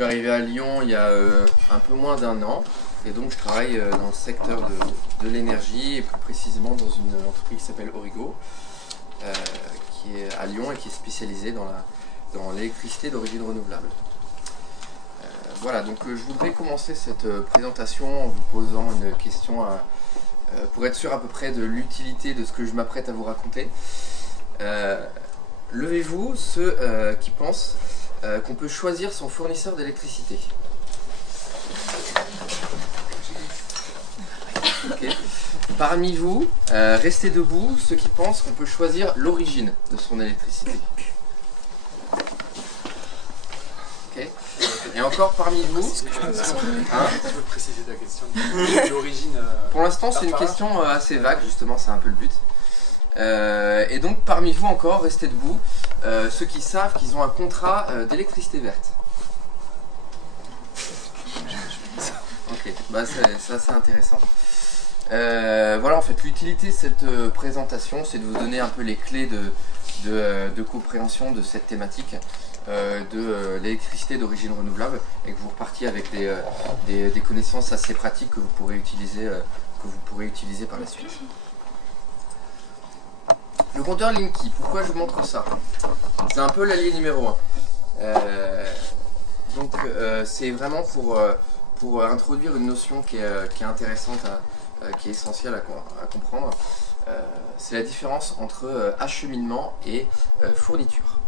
suis arrivé à Lyon il y a un peu moins d'1 an, et donc je travaille dans le secteur de l'énergie, et plus précisément dans une entreprise qui s'appelle Origo, qui est à Lyon et qui est spécialisée dans l'électricité d'origine renouvelable. Voilà, donc je voudrais commencer cette présentation en vous posant une question pour être sûr à peu près de l'utilité de ce que je m'apprête à vous raconter. Levez-vous ceux qui pensent qu'on peut choisir son fournisseur d'électricité. Okay. Parmi vous, restez debout ceux qui pensent qu'on peut choisir l'origine de son électricité. Okay. Et encore parmi vous... Tu peux préciser ta question l'origine. Pour l'instant, c'est une question assez vague, justement, c'est un peu le but. Et donc, parmi vous encore, restez debout, ceux qui savent qu'ils ont un contrat d'électricité verte. Ok, bah c'est assez intéressant. Voilà, en fait, l'utilité de cette présentation, c'est de vous donner un peu les clés de compréhension de cette thématique de l'électricité d'origine renouvelable, et que vous repartiez avec des connaissances assez pratiques que vous pourrez utiliser par la suite. Le compteur Linky, pourquoi je vous montre ça? C'est un peu l'allié numéro 1. Donc c'est vraiment pour introduire une notion qui est intéressante, qui est essentielle à comprendre. C'est la différence entre acheminement et fourniture.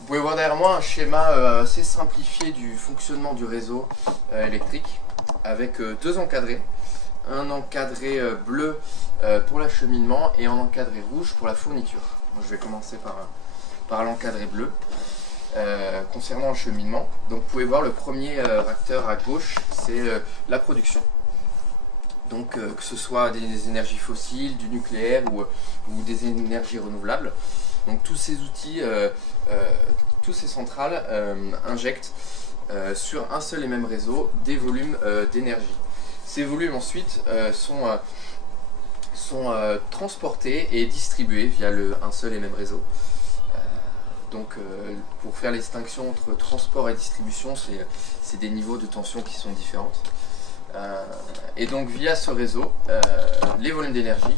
Vous pouvez voir derrière moi un schéma assez simplifié du fonctionnement du réseau électrique, avec 2 encadrés. Un encadré bleu pour l'acheminement et un encadré rouge pour la fourniture. Donc, je vais commencer par l'encadré bleu. Concernant l'acheminement, donc vous pouvez voir le premier acteur à gauche, c'est la production. Donc que ce soit des énergies fossiles, du nucléaire ou des énergies renouvelables. Donc tous ces outils, toutes ces centrales injectent sur un seul et même réseau des volumes d'énergie. Ces volumes ensuite sont transportés et distribués via un seul et même réseau. Donc pour faire la distinction entre transport et distribution, c'est des niveaux de tension qui sont différents. Et donc via ce réseau, les volumes d'énergie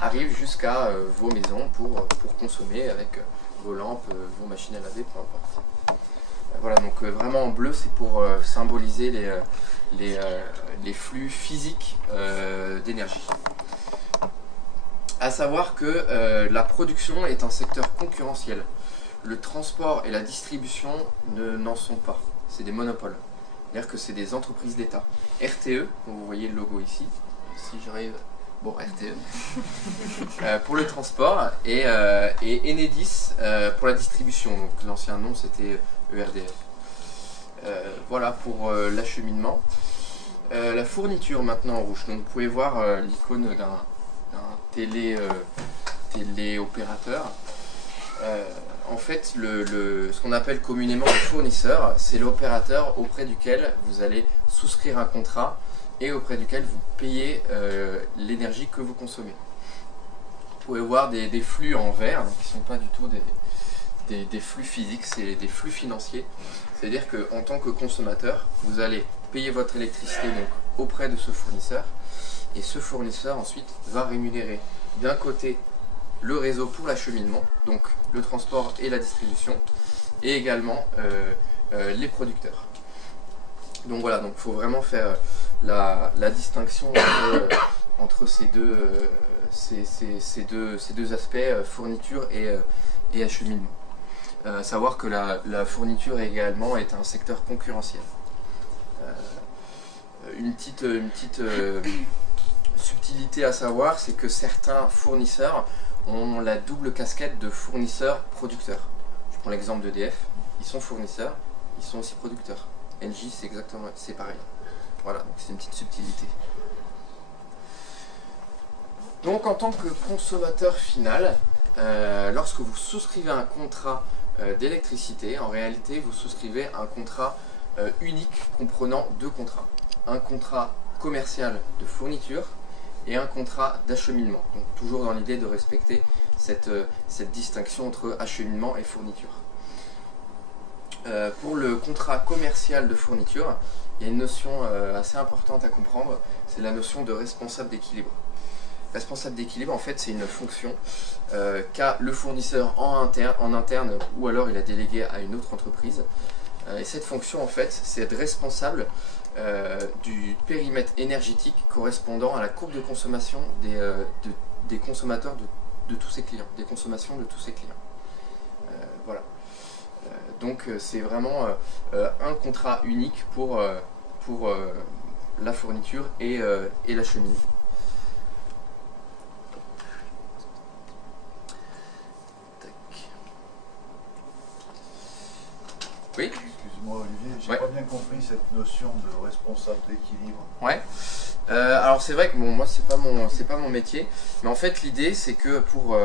arrivent jusqu'à vos maisons pour consommer avec vos lampes, vos machines à laver, peu importe. Voilà, donc vraiment en bleu, c'est pour symboliser les flux physiques d'énergie. À savoir que la production est un secteur concurrentiel. Le transport et la distribution n'en sont pas. C'est des monopoles. C'est-à-dire que c'est des entreprises d'État. RTE, vous voyez le logo ici, si j'arrive... Bon, RTE. Pour le transport, et Enedis pour la distribution. Donc l'ancien nom c'était ERDF. Voilà pour l'acheminement. La fourniture maintenant en rouge. Donc vous pouvez voir l'icône d'un téléopérateur. En fait, ce qu'on appelle communément le fournisseur, c'est l'opérateur auprès duquel vous allez souscrire un contrat et auprès duquel vous payez l'énergie que vous consommez. Vous pouvez voir des flux en vert, qui ne sont pas du tout des flux physiques, c'est des flux financiers. C'est-à-dire qu'en tant que consommateur, vous allez payer votre électricité donc, auprès de ce fournisseur, et ce fournisseur ensuite va rémunérer d'un côté le réseau pour l'acheminement, donc le transport et la distribution, et également les producteurs. Donc voilà, donc il faut vraiment faire la distinction entre ces deux aspects, fourniture et acheminement. Savoir que la fourniture également est un secteur concurrentiel. Une petite subtilité à savoir, c'est que certains fournisseurs ont la double casquette de fournisseurs-producteurs. Je prends l'exemple d'EDF, ils sont fournisseurs, ils sont aussi producteurs. Engie, c'est pareil. Voilà, donc c'est une petite subtilité. Donc en tant que consommateur final, lorsque vous souscrivez un contrat d'électricité, en réalité vous souscrivez un contrat unique comprenant 2 contrats. Un contrat commercial de fourniture et un contrat d'acheminement. Donc toujours dans l'idée de respecter cette distinction entre acheminement et fourniture. Pour le contrat commercial de fourniture, il y a une notion assez importante à comprendre, c'est la notion de responsable d'équilibre. Responsable d'équilibre, en fait, c'est une fonction qu'a le fournisseur en interne ou alors il a délégué à une autre entreprise. Et cette fonction, en fait, c'est être responsable du périmètre énergétique correspondant à la courbe de consommation des consommateurs de tous ses clients, des consommations de tous ses clients. Voilà. Donc c'est vraiment un contrat unique pour la fourniture et l'acheminement. Oui. Excuse-moi Olivier, j'ai Ouais. pas bien compris cette notion de responsable d'équilibre. Ouais. Alors c'est vrai que bon, moi c'est pas mon métier, mais en fait l'idée c'est que pour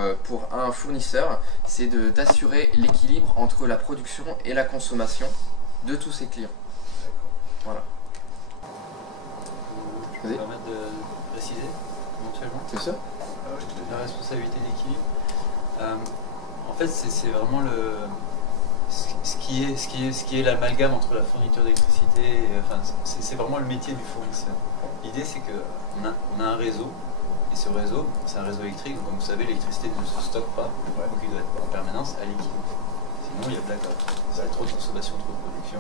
un fournisseur, c'est d'assurer l'équilibre entre la production et la consommation de tous ses clients. Voilà. Je peux me permettre de préciser éventuellement C'est ça? la responsabilité d'équilibre. En fait, c'est vraiment ce qui est l'amalgame entre la fourniture d'électricité, enfin, c'est vraiment le métier du fournisseur. L'idée, c'est qu'on a un réseau, et ce réseau, c'est un réseau électrique, donc comme vous savez, l'électricité ne se stocke pas, donc il doit être en permanence à l'équilibre. Sinon, il y a blackout. Ça a trop de consommation, trop de production,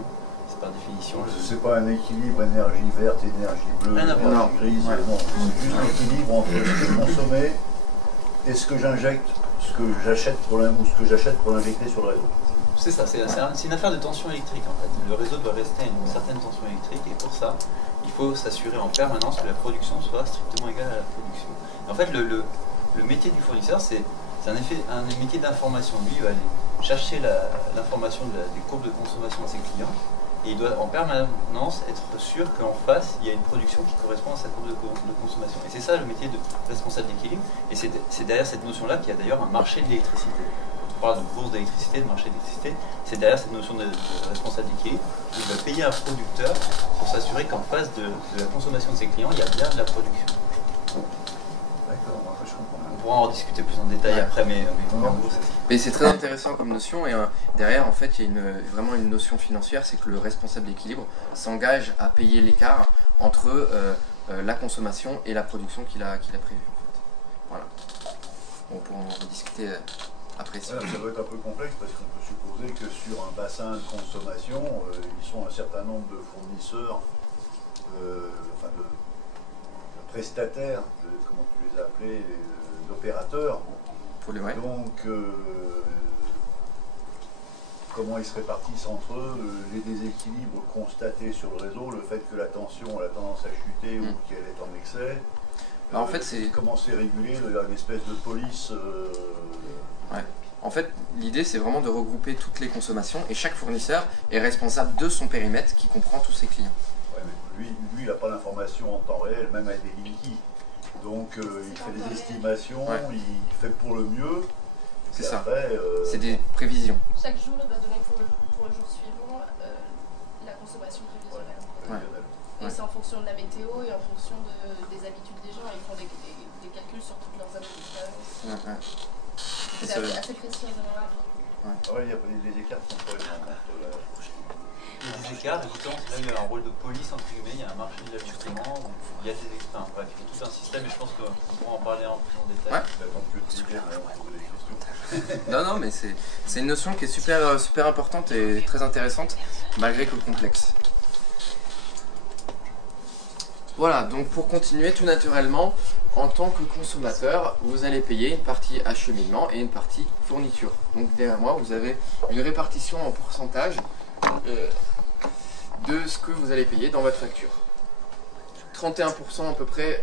c'est par définition. C'est pas un équilibre énergie verte, énergie bleue, Rien à voir. énergie grise, Ouais. non. C'est juste l'équilibre entre ce que je consomme et ce que j'injecte, ce que j'achète ou ce que j'achète pour l'injecter sur le réseau. C'est ça, c'est une affaire de tension électrique en fait. Le réseau doit rester à une certaine tension électrique et pour ça, il faut s'assurer en permanence que la production soit strictement égale à la production. Et en fait, le métier du fournisseur, c'est un métier d'information. Lui, il va aller chercher l'information des courbes de consommation de ses clients et il doit en permanence être sûr qu'en face, il y a une production qui correspond à sa courbe de consommation. Et c'est ça le métier de responsable d'équilibre. Et c'est derrière cette notion-là qu'il y a d'ailleurs un marché de l'électricité. On parle de bourse d'électricité, de marché d'électricité, c'est derrière cette notion de responsable d'équilibre, il va payer un producteur pour s'assurer qu'en face de la consommation de ses clients, il y a bien de la production. D'accord, je comprends. On pourra en discuter plus en détail après, mais en gros, c'est ça. Mais c'est très intéressant comme notion et derrière en fait il y a vraiment une notion financière, c'est que le responsable d'équilibre s'engage à payer l'écart entre la consommation et la production qu'il a prévue en fait. Voilà. On pourra en rediscuter après si Ça doit être un peu complexe parce qu'on peut supposer que sur un bassin de consommation, ils sont un certain nombre de fournisseurs, enfin de prestataires, comment tu les as appelés, d'opérateurs. pour les ouais. Donc, comment ils se répartissent entre eux, les déséquilibres constatés sur le réseau, le fait que la tension a tendance à chuter ou qu'elle est en excès. Bah, en fait, c'est comment c'est régulé, une espèce de police. ouais. En fait, l'idée c'est vraiment de regrouper toutes les consommations et chaque fournisseur est responsable de son périmètre qui comprend tous ses clients. Ouais, mais lui, il n'a pas l'information en temps réel, même avec des linkies. Donc il fait des estimations, ouais. Il fait pour le mieux. C'est ça. Après, C'est des prévisions. Chaque jour, il va donner pour le jour suivant la consommation prévisionnelle. prévisionnel. Et c'est en fonction de la météo et en fonction des habitudes des gens. Ils font des calculs sur toutes leurs années d'expérience. Ouais. C'est assez précis en général. Ouais, les écarts sont pas énormes entre la... Il y a des écarts, et justement, là il y a un rôle de police entre guillemets, il y a un marché de l'ajustement, il y a des écarts, bref, il y a tout un système et je pense qu'on pourra en parler en plus en détail. Ouais. J'attends que tu viennes à poser des questions. Non, mais c'est une notion qui est super importante et très intéressante, malgré que complexe. Voilà, donc pour continuer tout naturellement, en tant que consommateur, vous allez payer une partie acheminement et une partie fourniture. Donc derrière moi, vous avez une répartition en pourcentage de ce que vous allez payer dans votre facture. 31% à peu près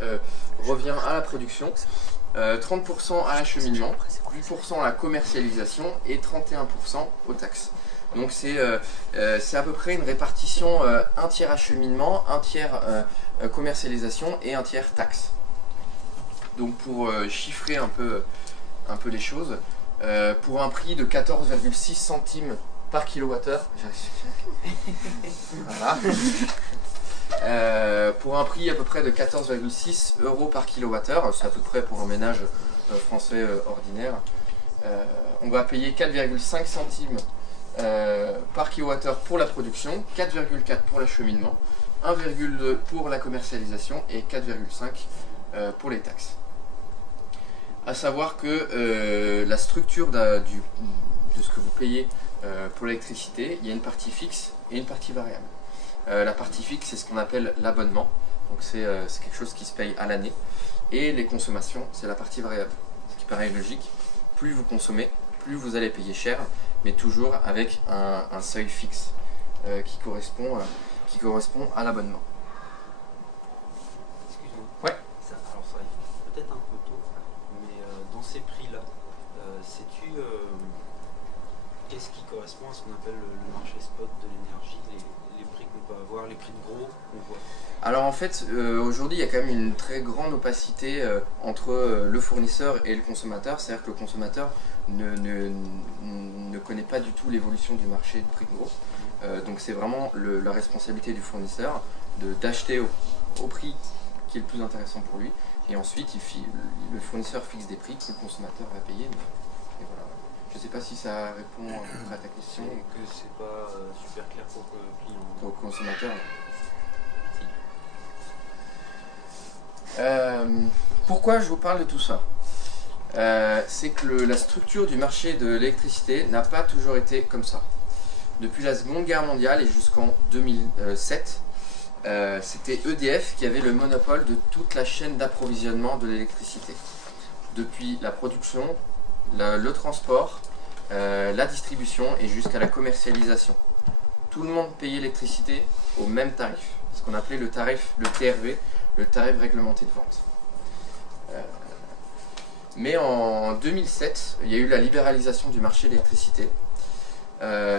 revient à la production, 30% à l'acheminement, 8% à la commercialisation et 31% aux taxes. Donc c'est à peu près une répartition un tiers acheminement, un tiers commercialisation et un tiers taxes. Donc pour chiffrer un peu les choses, pour un prix de 14,6 centimes par kilowattheure, voilà. Pour un prix à peu près de 14,6 € par kilowattheure, c'est à peu près pour un ménage français ordinaire, on va payer 4,5 centimes par kilowattheure pour la production, 4,4 pour l'acheminement, 1,2 pour la commercialisation et 4,5 pour les taxes. À savoir que la structure de ce que vous payez pour l'électricité, il y a une partie fixe et une partie variable. La partie fixe, c'est ce qu'on appelle l'abonnement, donc c'est quelque chose qui se paye à l'année, et les consommations, c'est la partie variable. Ce qui paraît logique, plus vous consommez, plus vous allez payer cher, mais toujours avec un seuil fixe qui correspond à l'abonnement. Excuse-moi. Ouais. Alors ça arrive peut-être un peu tôt, mais dans ces prix-là, sais-tu qu'est-ce qui correspond à ce qu'on appelle le marché spot de l'énergie, les prix qu'on peut avoir, les prix de gros qu'on voit? Alors en fait, aujourd'hui, il y a quand même une très grande opacité entre le fournisseur et le consommateur. C'est-à-dire que le consommateur ne connaît pas du tout l'évolution du marché du prix de gros. Donc c'est vraiment la responsabilité du fournisseur d'acheter au prix qui est le plus intéressant pour lui. Et ensuite, le fournisseur fixe des prix que le consommateur va payer. Et voilà. Je ne sais pas si ça répond à peu près à ta question. Que c'est pas super clair pour le client. Au consommateur. Pourquoi je vous parle de tout ça? C'est que la structure du marché de l'électricité n'a pas toujours été comme ça. Depuis la Seconde Guerre mondiale et jusqu'en 2007, c'était EDF qui avait le monopole de toute la chaîne d'approvisionnement de l'électricité. Depuis la production, le transport, la distribution et jusqu'à la commercialisation. Tout le monde payait l'électricité au même tarif, ce qu'on appelait le TRV, le tarif réglementé de vente. Mais en 2007, il y a eu la libéralisation du marché de l'électricité.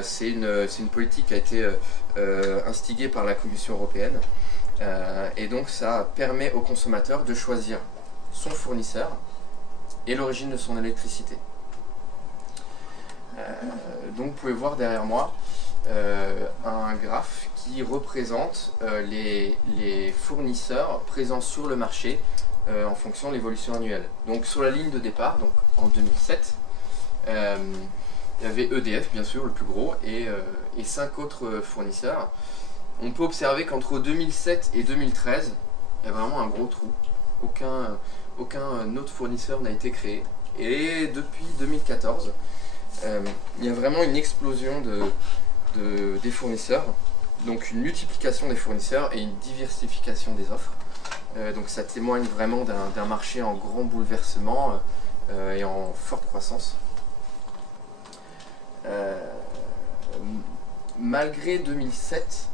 C'est une politique qui a été instigée par la Commission européenne. Et donc ça permet au consommateur de choisir son fournisseur et l'origine de son électricité. Donc vous pouvez voir derrière moi un graphe qui représente les fournisseurs présents sur le marché en fonction de l'évolution annuelle. Donc sur la ligne de départ, donc en 2007, il y avait EDF bien sûr le plus gros et 5 autres fournisseurs. On peut observer qu'entre 2007 et 2013, il y a vraiment un gros trou. Aucun autre fournisseur n'a été créé. Et depuis 2014, il y a vraiment une explosion des fournisseurs, donc une multiplication des fournisseurs et une diversification des offres. Donc ça témoigne vraiment d'un marché en grand bouleversement et en forte croissance. Malgré 2007,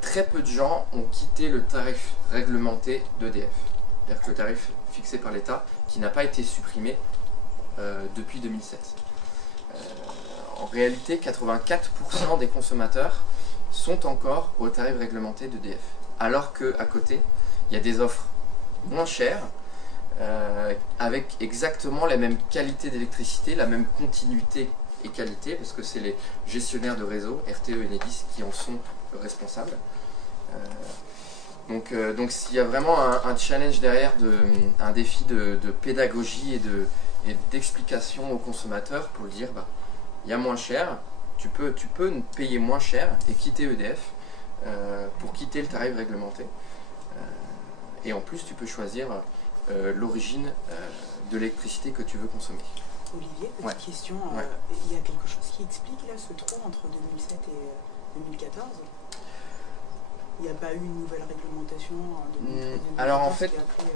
très peu de gens ont quitté le tarif réglementé d'EDF. C'est-à-dire que le tarif fixé par l'État, qui n'a pas été supprimé depuis 2007. En réalité, 84% des consommateurs sont encore au tarif réglementé d'EDF. Alors qu'à côté, il y a des offres moins chères, avec exactement la même qualité d'électricité, la même continuité et qualité, parce que c'est les gestionnaires de réseau, RTE et Enedis, qui en sont responsables. Donc s'il y a vraiment un challenge derrière, un défi de pédagogie et d'explication aux consommateurs pour dire il y a moins cher, tu peux payer moins cher et quitter EDF pour quitter le tarif réglementé. Et en plus tu peux choisir l'origine de l'électricité que tu veux consommer. Olivier, petite Ouais. question, Ouais. il y a quelque chose qui explique là ce trou entre 2007 et 2014? Il n'y a pas eu une nouvelle réglementation en 2013, Alors, en 2014 fait, qui a fait,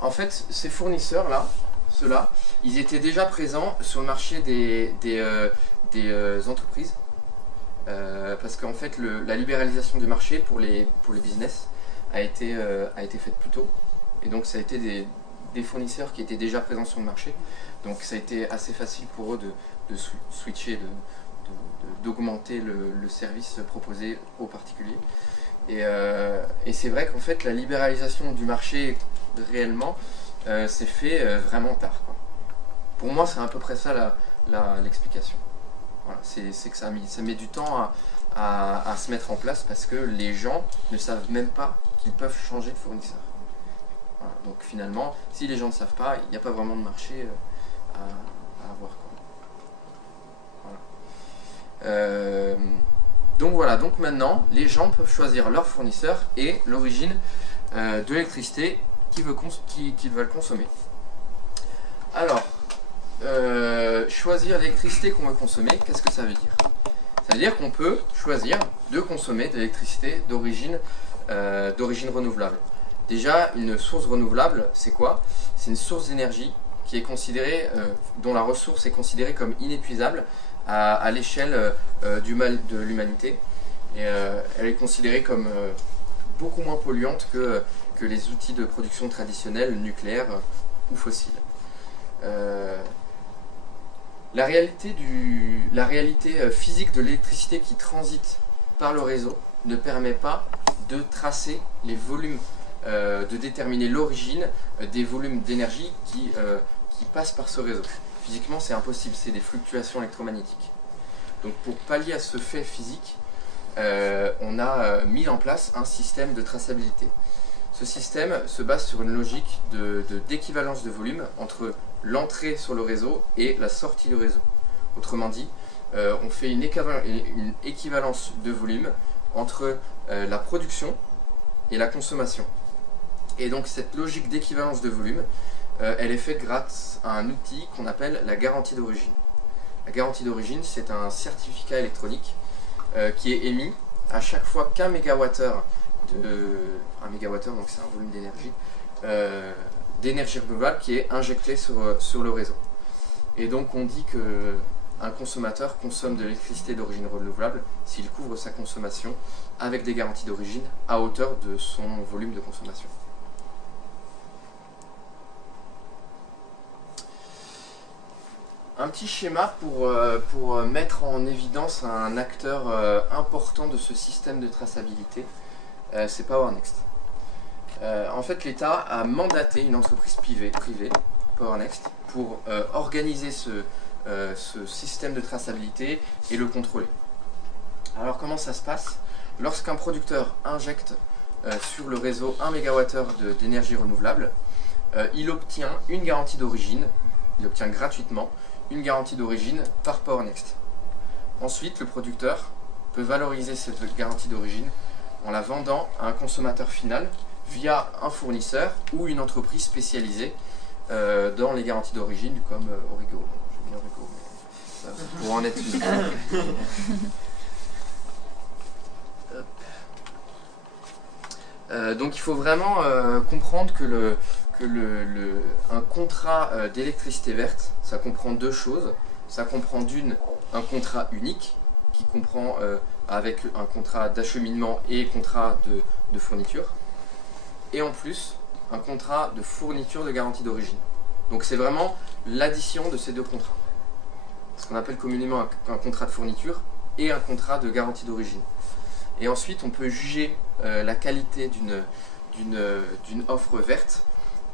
En fait, ces fournisseurs-là, ceux-là, ils étaient déjà présents sur le marché des entreprises. Parce qu'en fait, la libéralisation du marché pour les business a été faite plus tôt. Et donc, ça a été des fournisseurs qui étaient déjà présents sur le marché. Donc, ça a été assez facile pour eux de switcher, d'augmenter le service proposé aux particuliers. Et c'est vrai qu'en fait, la libéralisation du marché réellement s'est fait vraiment tard, quoi. Pour moi, c'est à peu près ça l'explication. Voilà, c'est que ça met du temps à se mettre en place parce que les gens ne savent même pas qu'ils peuvent changer de fournisseur. Voilà, donc finalement, si les gens ne savent pas, il n'y a pas vraiment de marché à avoir, quoi. Donc voilà, donc maintenant, les gens peuvent choisir leur fournisseur et l'origine de l'électricité qu'ils veulent consommer. Alors, choisir l'électricité qu'on veut consommer, qu'est-ce que ça veut dire? Ça veut dire qu'on peut choisir de consommer de l'électricité d'origine renouvelable. Déjà, une source renouvelable, c'est quoi? C'est une source d'énergie qui est considérée, dont la ressource est considérée comme inépuisable à l'échelle de l'humanité. Et elle est considérée comme beaucoup moins polluante que les outils de production traditionnels, nucléaires ou fossiles. La réalité physique de l'électricité qui transite par le réseau ne permet pas de tracer les volumes, de déterminer l'origine des volumes d'énergie qui passent par ce réseau. Physiquement, c'est impossible, c'est des fluctuations électromagnétiques. Donc pour pallier à ce fait physique, on a mis en place un système de traçabilité. Ce système se base sur une logique d'équivalence de volume entre l'entrée sur le réseau et la sortie du réseau. Autrement dit, on fait une équivalence de volume entre la production et la consommation. Et donc cette logique d'équivalence de volume, elle est faite grâce à un outil qu'on appelle la garantie d'origine. La garantie d'origine, c'est un certificat électronique qui est émis à chaque fois qu'un mégawattheure, un mégawattheure, donc c'est un volume d'énergie renouvelable qui est injecté sur le réseau. Et donc on dit qu'un consommateur consomme de l'électricité d'origine renouvelable s'il couvre sa consommation avec des garanties d'origine à hauteur de son volume de consommation. Un petit schéma pour mettre en évidence un acteur important de ce système de traçabilité, c'est PowerNext. En fait, l'État a mandaté une entreprise privée, PowerNext, pour organiser ce système de traçabilité et le contrôler. Alors comment ça se passe? Lorsqu'un producteur injecte sur le réseau 1 MWh d'énergie renouvelable, il obtient une garantie d'origine, il obtient gratuitement une garantie d'origine par PowerNext. Ensuite, le producteur peut valoriser cette garantie d'origine en la vendant à un consommateur final via un fournisseur ou une entreprise spécialisée dans les garanties d'origine comme Origo. J'ai mis Origo, mais ça pourrait en être une. Donc il faut vraiment comprendre que un contrat d'électricité verte, ça comprend deux choses. Ça comprend un contrat unique qui comprend avec un contrat d'acheminement et contrat de fourniture, et en plus un contrat de fourniture de garantie d'origine. Donc c'est vraiment l'addition de ces deux contrats, ce qu'on appelle communément un contrat de fourniture et un contrat de garantie d'origine. Et ensuite on peut juger la qualité d'une offre verte,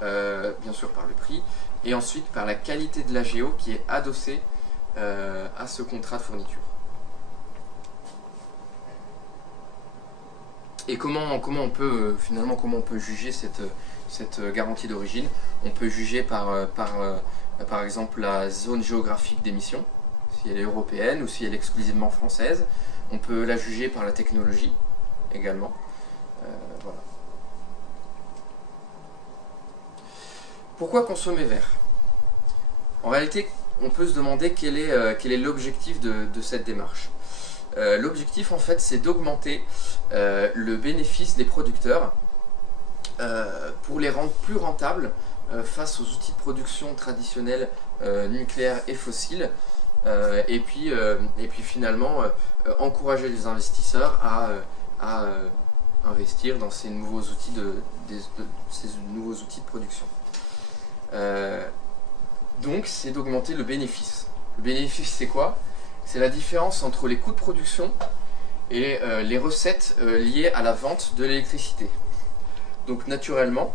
bien sûr par le prix, et ensuite par la qualité de l'AGO qui est adossée à ce contrat de fourniture. Et comment on peut juger cette garantie d'origine? On peut juger par exemple la zone géographique d'émission, si elle est européenne ou si elle est exclusivement française. On peut la juger par la technologie également. Voilà. Pourquoi consommer vert? En réalité, on peut se demander quel est l'objectif de cette démarche. L'objectif, en fait, c'est d'augmenter le bénéfice des producteurs pour les rendre plus rentables face aux outils de production traditionnels nucléaires et fossiles, et puis finalement encourager les investisseurs à investir dans ces nouveaux outils de production. Donc c'est d'augmenter le bénéfice. Le bénéfice, c'est quoi? C'est la différence entre les coûts de production et les recettes liées à la vente de l'électricité. Donc naturellement,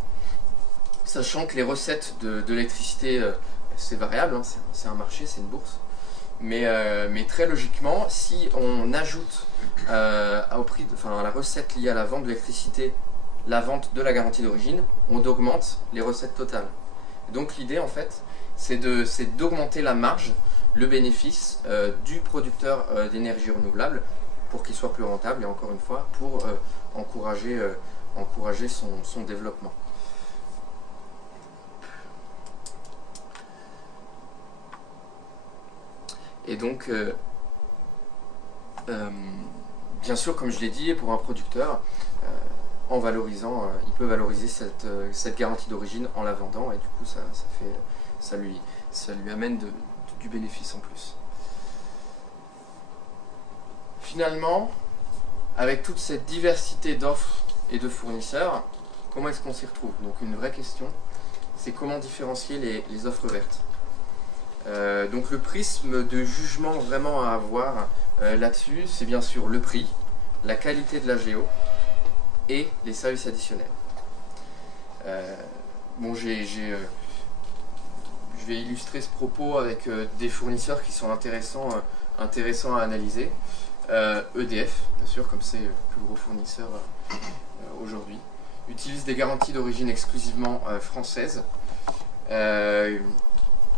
sachant que les recettes de l'électricité, c'est variable, hein, c'est un marché, c'est une bourse, mais très logiquement, si on ajoute à la recette liée à la vente de l'électricité, la vente de la garantie d'origine, on augmente les recettes totales. Donc l'idée, en fait, c'est d'augmenter la marge, le bénéfice du producteur d'énergie renouvelable pour qu'il soit plus rentable et encore une fois pour encourager son développement. Et donc, bien sûr, comme je l'ai dit, pour un producteur, en valorisant, il peut valoriser cette garantie d'origine en la vendant et du coup ça lui amène du bénéfice en plus. Finalement, avec toute cette diversité d'offres et de fournisseurs, comment est-ce qu'on s'y retrouve? Donc une vraie question, c'est comment différencier les offres vertes. Donc le prisme de jugement vraiment à avoir là-dessus, c'est bien sûr le prix, la qualité de la géo et les services additionnels. Bon, je vais illustrer ce propos avec des fournisseurs qui sont intéressants à analyser. EDF, bien sûr, comme c'est le plus gros fournisseur aujourd'hui, utilise des garanties d'origine exclusivement françaises.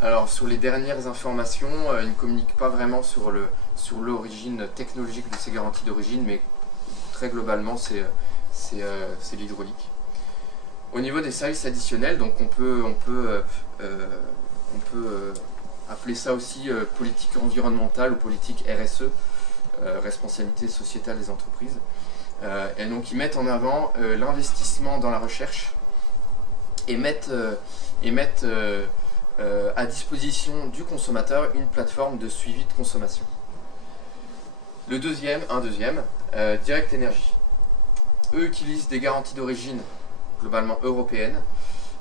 Alors sur les dernières informations, il ne communique pas vraiment sur l'origine technologique de ces garanties d'origine, mais très globalement c'est l'hydraulique. Au niveau des services additionnels, donc on peut appeler ça aussi politique environnementale ou politique RSE, responsabilité sociétale des entreprises. Et donc ils mettent en avant l'investissement dans la recherche et mettent à disposition du consommateur une plateforme de suivi de consommation. Un deuxième, Direct Energy. Eux utilisent des garanties d'origine globalement européennes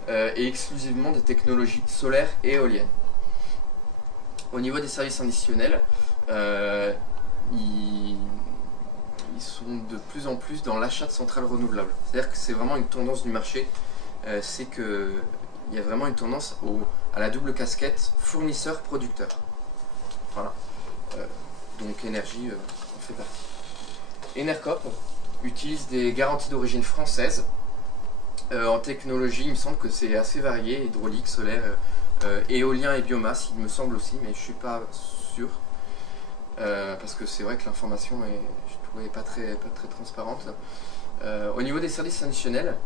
et exclusivement des technologies solaires et éoliennes. Au niveau des services additionnels, ils sont de plus en plus dans l'achat de centrales renouvelables. C'est-à-dire que c'est vraiment une tendance du marché, c'est qu'il y a vraiment une tendance à la double casquette fournisseur-producteur. Voilà. Donc énergie en fait partie. Enercop utilise des garanties d'origine française. En technologie, il me semble que c'est assez varié, hydraulique, solaire, éolien et biomasse, il me semble aussi, mais je ne suis pas sûr. Parce que c'est vrai que l'information je trouvais pas très transparente. Au niveau des services additionnels,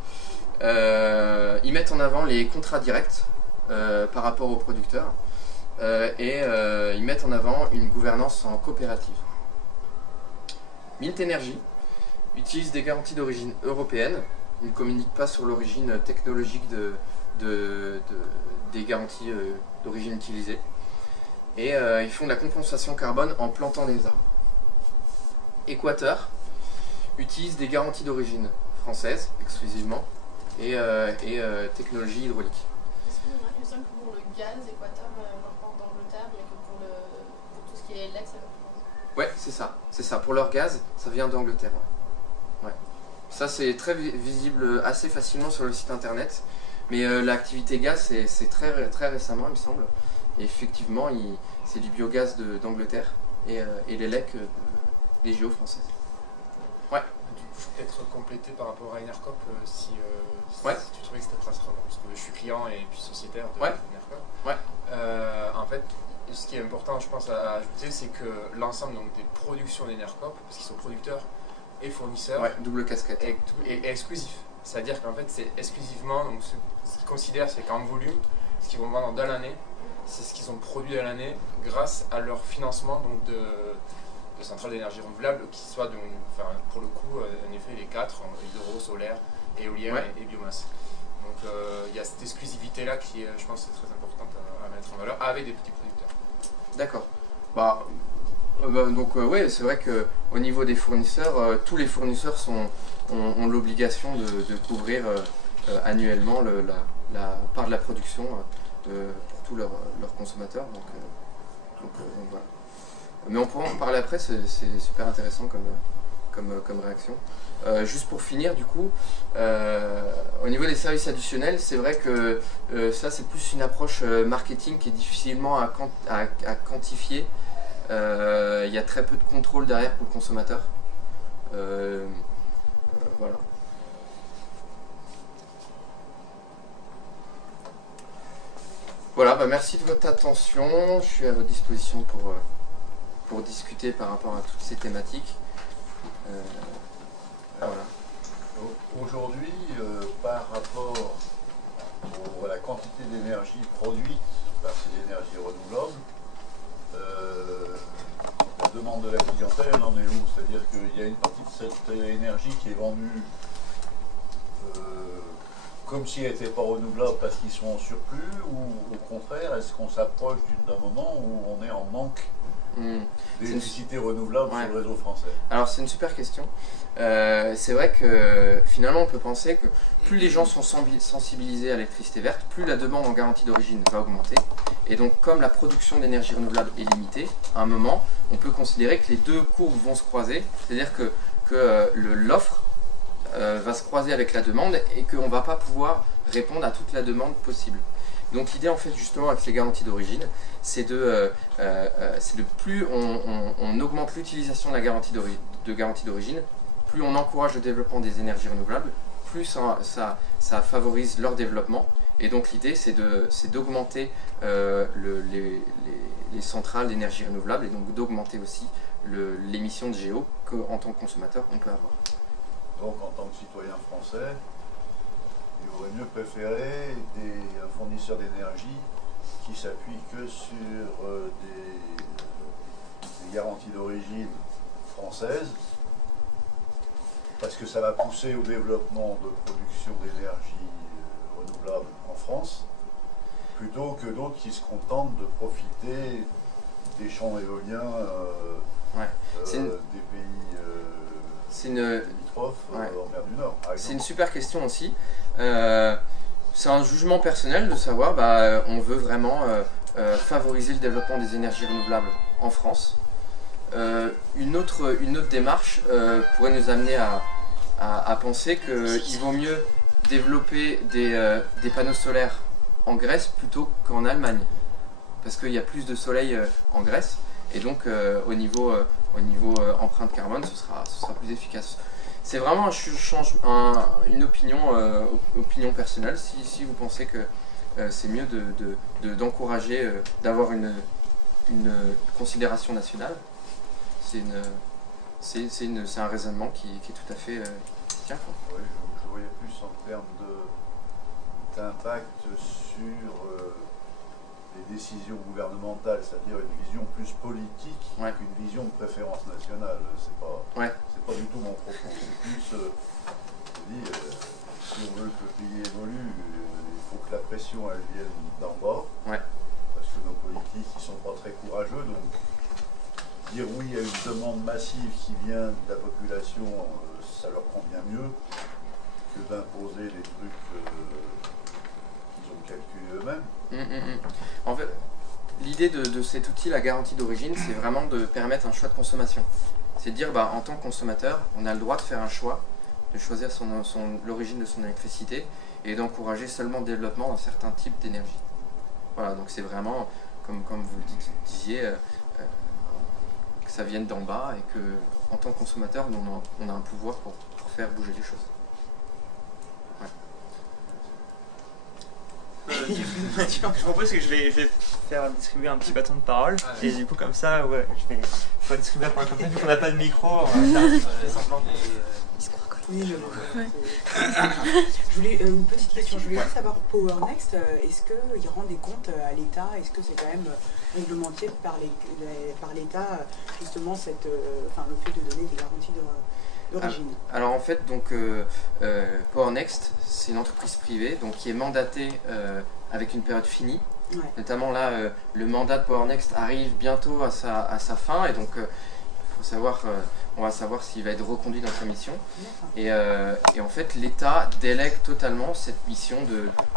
ils mettent en avant les contrats directs par rapport aux producteurs et ils mettent en avant une gouvernance en coopérative. Mint Energy utilise des garanties d'origine européenne. Ils ne communiquent pas sur l'origine technologique des garanties d'origine utilisées. Et ils font de la compensation carbone en plantant des arbres. Équateur utilise des garanties d'origine française exclusivement et technologie hydraulique. Excusez-moi, il me semble que pour le gaz, Équateur l'importe d'Angleterre, mais que pour tout ce qui est LEC, ça va plus loin. Ouais, c'est ça. Pour leur gaz, ça vient d'Angleterre. Ouais. Ça, c'est très visible assez facilement sur le site internet. Mais l'activité gaz, c'est très récemment, il me semble. Et effectivement, c'est du biogaz d'Angleterre et les LEC des géos françaises. Ouais. Du coup, je peux peut-être compléter par rapport à Enercop si Ouais. tu trouvais que c'était principalement, parce que je suis client et puis sociétaire de Ouais. Enercop. Ouais. En fait, ce qui est important, je pense, à ajouter, c'est que l'ensemble des productions d'Enercop, parce qu'ils sont producteurs et fournisseurs, Ouais, double casquette. est exclusif. C'est-à-dire qu'en fait, c'est exclusivement, donc ce qu'ils considèrent, c'est qu'en volume, ce qu'ils vont vendre dans l'année, c'est ce qu'ils ont produit dans l'année grâce à leur financement donc, de centrales d'énergie renouvelable, qui soient, pour le coup, en effet, les 4, hydro, solaire, éolien Ouais. et biomasse. Donc il y a cette exclusivité-là qui, je pense, est très importante à mettre en valeur avec des petits producteurs. D'accord. Donc ouais, c'est vrai qu'au niveau des fournisseurs, tous les fournisseurs ont l'obligation de couvrir annuellement la part de la production pour tous leurs consommateurs. Donc voilà. Mais on pourra en reparler après, c'est super intéressant comme réaction. Juste pour finir, du coup, au niveau des services additionnels, c'est vrai que ça c'est plus une approche marketing qui est difficilement à quantifier. Il y a très peu de contrôle derrière pour le consommateur. Voilà. Voilà, bah merci de votre attention. Je suis à votre disposition pour discuter par rapport à toutes ces thématiques. Voilà. Aujourd'hui, par rapport à la quantité d'énergie produite par ces énergies renouvelables, la demande de la clientèle, elle en est où? C'est-à-dire qu'il y a une partie de cette énergie qui est vendue comme si elle n'était pas renouvelable parce qu'ils sont en surplus, ou au contraire, est-ce qu'on s'approche d'un moment où on est en manque d'électricité renouvelable sur le réseau français? Alors c'est une super question. C'est vrai que finalement on peut penser que plus les gens sont sensibilisés à l'électricité verte, plus la demande en garantie d'origine va augmenter. Et donc comme la production d'énergie renouvelable est limitée, à un moment on peut considérer que les deux courbes vont se croiser, c'est-à-dire que l'offre va se croiser avec la demande et qu'on ne va pas pouvoir répondre à toute la demande possible. Donc l'idée en fait justement avec les garanties d'origine, c'est de plus on augmente l'utilisation de la garantie d'origine, plus on encourage le développement des énergies renouvelables, plus ça favorise leur développement. Et donc l'idée c'est d'augmenter les centrales d'énergie renouvelable et donc d'augmenter aussi l'émission de GO qu'en tant que consommateur on peut avoir. Donc en tant que citoyen français, il aurait mieux préféré un fournisseur d'énergie qui s'appuie que sur des garanties d'origine françaises, parce que ça va pousser au développement de production d'énergie renouvelable en France, plutôt que d'autres qui se contentent de profiter des champs éoliens des pays limitrophes en mer du Nord, par exemple. C'est une super question aussi. C'est un jugement personnel de savoir, on veut vraiment favoriser le développement des énergies renouvelables en France. Une autre démarche pourrait nous amener à penser qu'il vaut mieux développer des panneaux solaires en Grèce plutôt qu'en Allemagne. Parce qu'il y a plus de soleil en Grèce et donc au niveau empreinte carbone ce sera plus efficace. C'est vraiment une opinion personnelle. Si vous pensez que c'est mieux d'encourager, d'avoir une considération nationale, c'est un raisonnement qui est tout à fait tient. Oui, je voyais plus en termes d'impact sur les décisions gouvernementales, c'est-à-dire une vision plus politique qu'une vision de préférence nationale. C'est pas du tout mon propos. C'est plus, je dis, si on veut que le pays évolue, il faut que la pression elle vienne d'en bas, parce que nos politiques ils sont pas très courageux. Donc dire oui à une demande massive qui vient de la population, ça leur convient mieux que d'imposer des trucs qu'ils ont calculés eux-mêmes. En fait, l'idée de cet outil, la garantie d'origine, c'est vraiment de permettre un choix de consommation. C'est de dire, en tant que consommateur, on a le droit de faire un choix, de choisir l'origine de son électricité et d'encourager seulement le développement d'un certain type d'énergie. Voilà, donc c'est vraiment, comme vous le disiez, que ça vienne d'en bas et que, en tant que consommateur, on a un pouvoir pour faire bouger les choses. Je propose que je vais faire distribuer un petit bâton de parole et du coup comme ça je vais pas distribuer la parole comme ça vu qu'on n'a pas de micro. Oui, je voulais une petite question. Je voulais juste savoir, PowerNext, est-ce qu'il rend des comptes à l'État? Est-ce que c'est quand même réglementé par l'État, justement, le fait de donner des garanties d'origine? Alors en fait, donc PowerNext, c'est une entreprise privée donc, qui est mandatée avec une période finie. Notamment là, le mandat de PowerNext arrive bientôt à sa fin et donc on va savoir s'il va être reconduit dans sa mission. Et en fait, l'État délègue totalement cette mission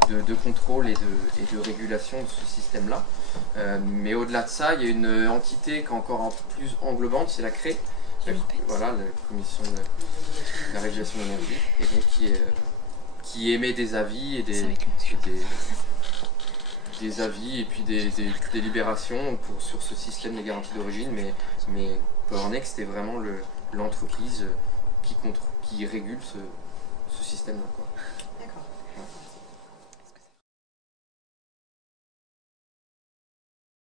de contrôle et de régulation de ce système-là. Mais au-delà de ça, il y a une entité qui est encore plus englobante, c'est la CRE, voilà, la Commission de la régulation de l'énergie, et donc qui émet des avis et des avis et puis des délibérations sur ce système de garantie d'origine, mais PowerNext est vraiment l'entreprise qui régule ce système-là.